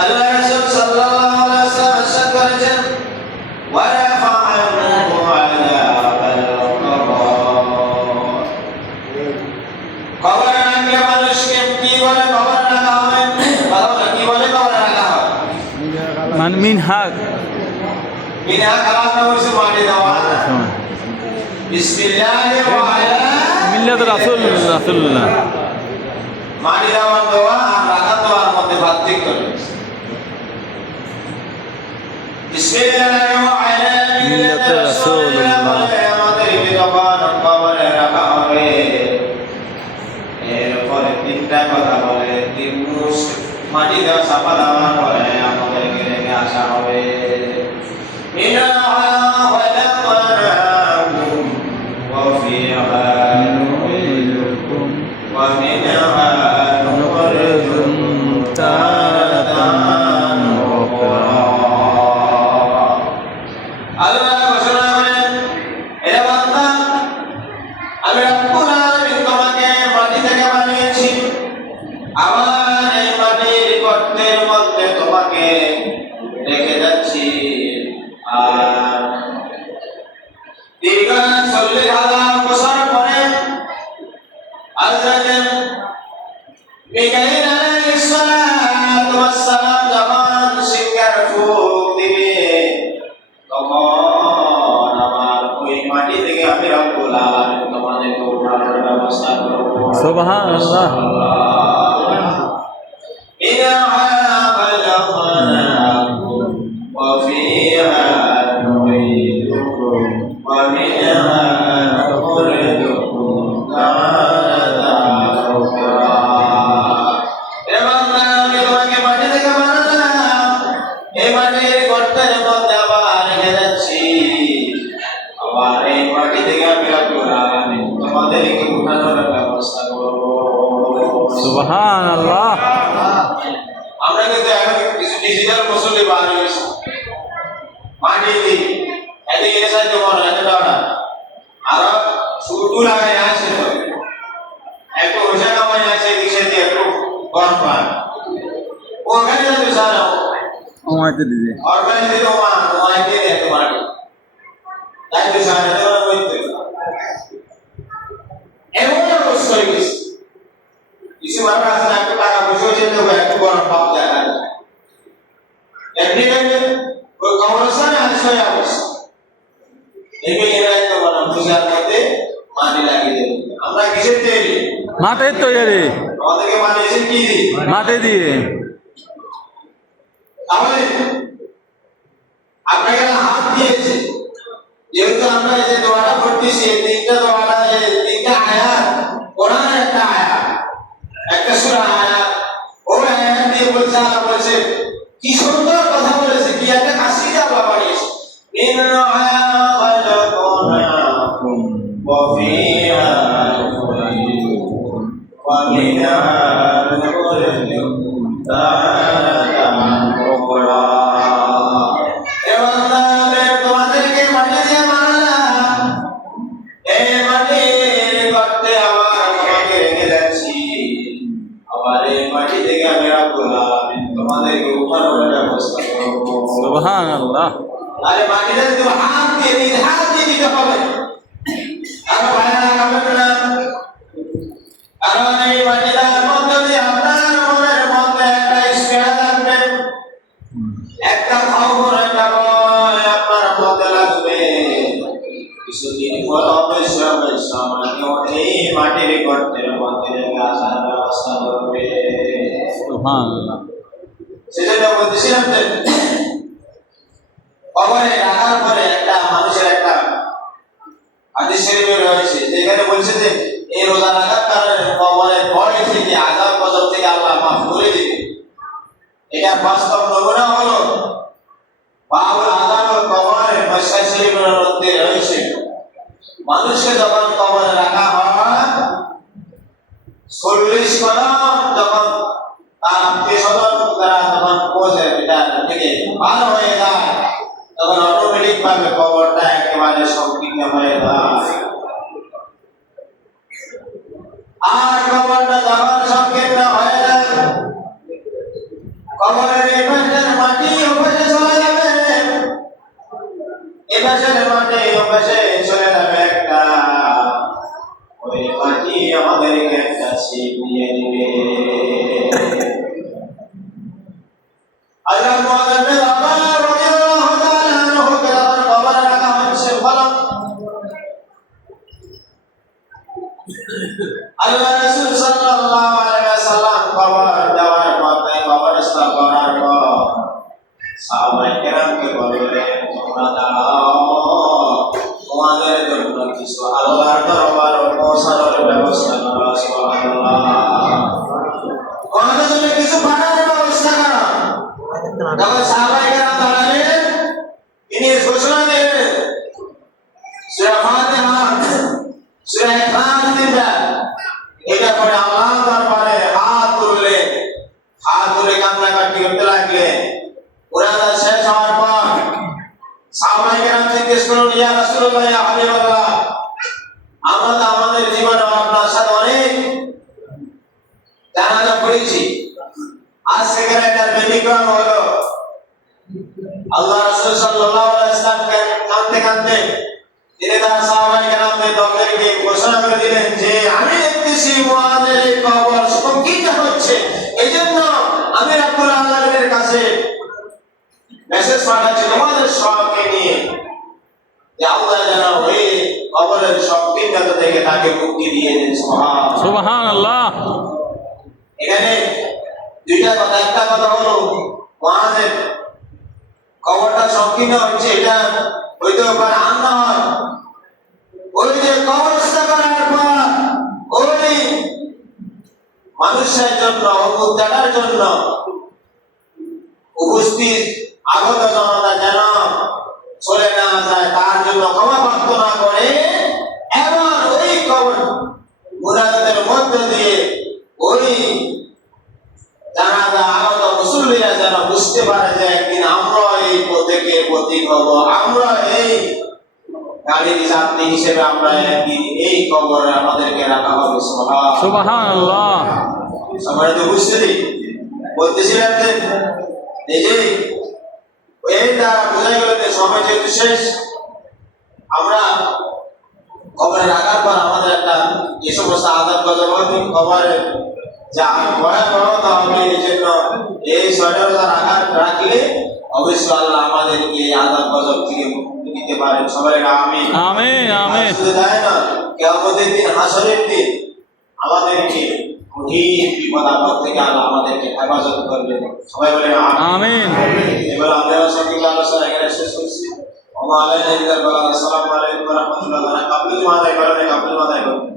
আল্লাহ রাসূল সাল্লাল্লাহু আলাইহি ওয়াসাল্লাম ইরশাদ করেছেন ওয়া রাফা'নাহু আলা কবরে রাখলে মানুষকে কি বলে কবরে রাখা হবে? বাবা কি বলে কবরে রাখা হবে? মিনহাক কালাম নাম হচ্ছে মাটি দেওয়া। বিসমিল্লাহির রহমানির মিল্লাত রাসূলুল্লাহ মাটি দেওয়ার দোয়া আর রাখার দোয়ার মধ্যে পার্থক্য রয়েছে। বিসমিল্লাহির রহমানির মিল্লাত রাসূলুল্লাহ আমাদেরকে যখন কবরে রাখা হবে এরপরে তিনটা কথা বলে তিন মুশ মাটি দেওয়া চাপা দেওয়ার পরে আমাদেরকে রেখে আসা হবে। ইন্না খলাকনাকুম ওয়া ফিহা নুঈদুকুম ওয়া মিনহা নুখরিজুকুম তারাতান উখরা। আল্লাহ ঘোষণা করেন, হে বান্দা, আমি রব্বুল আলামিন তোমাকে মাটি থেকে বানিয়েছি, আমার এই মাটির গর্তের মধ্যে তোমাকে রেখে যাচ্ছি। আর দীর্ঘ 40,000 বছর পরে হযরত মিকাঈল আলাইহিস সালাতু ওয়াস সালাম যখন সিংহার ফুঁক দিবে তখন আমার ওই মাটি থেকে আমি রব্বুল আলামিন তোমাদেরকে উঠানোর ব্যবস্থা করব। সুবহানাল্লাহ। সুবহানাল্লাহ। আমরা কিন্তু এখন কিছু ডিজিটাল মুসল্লি বার হয়েছে মাটি দিয়ে এদিকে এনে সাহায্য করো এত দাওটা আর শুধু লাগাই আসে তো একটু হোসা কামাই আছে কিসে দিয়ে একটু গরম পান ওখানে যাবে সারা ওমাইতে দিবে অর্গানিক দিয়ে ওমাই দিয়ে দেখতে মাটি তাই তো সারা দেওয়া বলতে এমন অবস্থা হয়ে গেছে কিছু মানুষ আছে না একটু টাকা পয়সা যেতে হবে একটু গরম পাপ দেখা এমনি ওই কবরস্থানে হাদিস হয়ে অবস্থা এমনি এরা তো বলা পূজার মধ্যে মাটি লাগিয়ে দেবে। আমরা কিসের তৈরি? মাটির তৈরি। আমাদেরকে মাটি এসে কি দিই? মাটি দিয়ে। তাহলে আপনাকে হাত দিয়েছে যেহেতু আমরা এই যে দোয়াটা পড়তেছি এই তিনটা দোয়াটা এই তিনটা আয়াত কোরআনের একটা আয়াত একটা সূরা আয়াত ওই আয়াত দিয়ে বলছে আল্লাহ বলেছে কি সুন্দর কথা বলেছে কি একটা কাসিদা আল্লাহ বানিয়েছে মিনহা খালাকনাকুম ওয়া ফিহা নুঈদুকুম ওয়া মিনহা নুখরিজুকুম তারাতান উখরা। এবার তোমাদেরকে মাটি দিয়ে বানালাম এই মাটির গর্তে আবার তোমাকে রেখে যাচ্ছি আবার এই মাটি থেকে আমি রব্বুল আলামিন তোমাদেরকে উঠানোর ব্যবস্থা করব। সুবহানাল্লাহ। আরে মাটিতে তুমি হাত দিয়ে দিতে হবে আর ভাইরা কামেন না কারণ এই মাটিটার মধ্যে দিয়ে আপনার মনের মধ্যে একটা স্পেয়ার থাকবে একটা খবর একটা ভয় আপনার মধ্যে লাগবে কিছুদিন পর অবশ্যই এই মাটির গর্তের মধ্যে রেখে আসার ব্যবস্থা করবে। সুবহানাল্লাহ। সেজন্য বলছিলাম যে কবরে রাখার পরে একটা মানুষের একটা হাদিস শরীফে রয়েছে যেখানে বলছে যে এই রোজা রাখার কারণে কবরের ভয় থেকে আযাব গজব থেকে আল্লাহ মাফ করে দিবে। এটা বাস্তব নমুনা হলো বাবুল আযাব কবরে মসজিদ শরীফের মধ্যে রয়েছে মানুষকে যখন কবরে রাখা হয় 40 কদম যখন তার আত্মীয়-স্বজন তারা যখন পৌঁছে এটা থেকে পার হয়ে যায় তখন অটোমেটিক ভাবে কবরটা একেবারে সংকীর্ণ হয়ে যায়। আর কবরটা যখন সংকীর্ণ হয়ে যায় কবরের এই পাশের মাটি ও পাশে চলে যাবে, এই পাশের মাটি ও পাশে চলে যাবে একটা, ওই মাটি আমাদেরকে একটা ছিপ দিয়ে দিবে। আল্লাহ মুআজ্জিম বিন আব্বাস রাদিয়াল্লাহু তাআলা আনহু কে কবরে রাখা হয়েছে ফলক। আল্লাহ রাসূল সাল্লাল্লাহু আলাইহি ওয়াসাল্লাম কবর দেওয়ার পরে কবরস্থ করার পর সাহাবায়ে কেরামকে বললেন, তোমরা দাঁড়াও, তোমাদের জন্য কিছু আল্লাহর দরবারে পৌঁছানোর ব্যবস্থা করো। সুবহানাল্লাহ। তোমাদের জন্য কিছু পাঠানোর ব্যবস্থা করো। তখন সাহাবায়ে কেরাম দাঁড়ালেন, তিনি ঘোষণা দিলেন, সূরা ফাতিহা, সূরা ইখলাস দিবেন। এটা পরে আল্লাহর দরবারে হাত তুললেন, হাত তুলে কান্নাকাটি করতে লাগলেন। কুরআন শেষ হওয়ার পর সাহাবায়ে কেরাম জিজ্ঞেস করলেন, ইয়া রাসূলুল্লাহ, ইয়া হাবিবাল্লাহ, আমরা তো আমাদের জীবনে আপনার সাথে অনেক জানাজা পড়েছি, আজকে কেন এটার ব্যতিক্রম হলো? আল্লাহ রাসূল সাল্লাল্লাহু আলাইহি ওয়াসাল্লাম কাঁদতে কাঁদতে তিনি তার সাহাবায়ে কেরামদের দলদেরকে ঘোষণা করে দিলেন যে, আমি দেখতেছি মুআযের এই কবর সংকীর্ণ হচ্ছে, এজন্য আমি রাব্বুল আলামিনের কাছে মেসেজ পাঠাচ্ছি তোমাদের সবকে নিয়ে, যে আল্লাহ যেন ওই কবরের সংকীর্ণতা থেকে তাকে মুক্তি দিয়ে দেন। সুবহানাল্লাহ। সুবহানাল্লাহ। এখানে দুইটা কথা, একটা কথা হলো মুআযের কবরটা সংকীর্ণ হচ্ছে, এটা হইতে পারে আর না হয় ওই যে কবরস্থ করার পর ওই মানুষের জন্য, উদ্ধারের জন্য উপস্থিত আগত জনতা যেন চলে না যায়, তার জন্য ক্ষমা প্রার্থনা করে এবং ওই কবর মুনাজাতের মধ্য দিয়ে ওই জানাজা আগত মুসল্লিরা যেন বুঝতে পারে যে একদিন আমরা এই পথে পথিক হব, আমরা এই গাড়ির যাত্রী হিসেবে আমরা একদিন এই কবরে আমাদেরকে রাখা হবে। সুবহানাল্লাহ। সবাই তো বুঝতে বলতেছিলেন যে এই যে এই দ্বারা বোঝা গেল যে সময় যেহেতু শেষ, আমরা কবরে রাখার পর আমাদের একটা যে সমস্ত আযাব গজব হবে কবরের যা ভয়াবহতা হবে, এই জন্য এই ৬টা রোজা রাখলে অবশ্যই আল্লাহ আমাদেরকে এই আযাব গজব থেকে মুক্তি দিতে পারেন। সবাই আমিন আমিন আমিন। শুধু তাই না, কিয়ামতের দিন, হাসরের দিন আমাদেরকে কঠিন বিপদ আপদ থেকে আল্লাহ আমাদেরকে হেফাজত করবেন। সবাই বলেন আমিন। এবার আমরা সঠিক আলোচনা এখানে শেষ করছি। আসসালামু আলাইকুম ওয়া রাহমাতুল্লাহি ওয়া বারাকাতুহু। কাবুল মাদায় করেন, কাবুল মাদায় করেন।